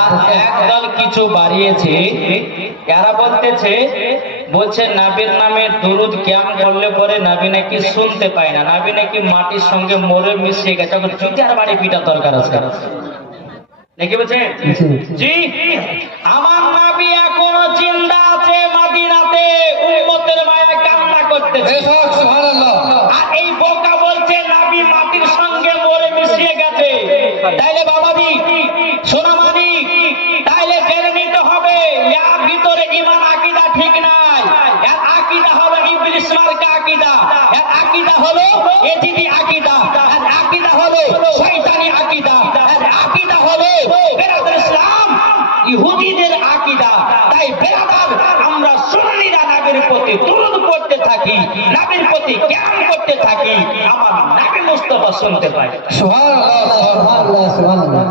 আর একদল কিছু বাড়িয়েছে, এরা বলছে নবীর নামে দুরুদ কিয়াম করলে পরে নবী নাকি শুনতে পায় না, নবী নাকি মাটির সঙ্গে মরে মিশিয়ে গেছে, আর বাড়ি পিটার দরকার আছে নাকি বলছে? জি, আমার নবী এখনো জিন্দা আছে মদিনাতে, উম্মতের মায়ে কান্না করতেছে। সুবহানাল্লাহ। আর এই বোকা বলছে নবী মাটির সঙ্গে মরে মিশিয়ে গেছে। তাইলে বাবাজি সোনামানি, তাইলে জেনে নিতে হবে এর ভিতরে ঈমান আকীদা ঠিক নাই। এর আকীদা হলো ইবলিস মার্কা আকীদা, এর আকীদা হলো এজিদি আকীদা, এর আকীদা হলো শয়তানি আকীদা, এর আকীদা হলো বেরাদার ইসলাম ইহুদিদের আকীদা। তাই বেরাদার, আমরা সুন্নিরা নবীর প্রতি দুরূদ পড়তে থাকি, নবীর প্রতি কিয়াম করতে থাকি, আমার নবী মুস্তাফা শুনতে পাই। সুবহানাল্লাহ, সুবহানাল্লাহ, সুবহানাল্লাহ।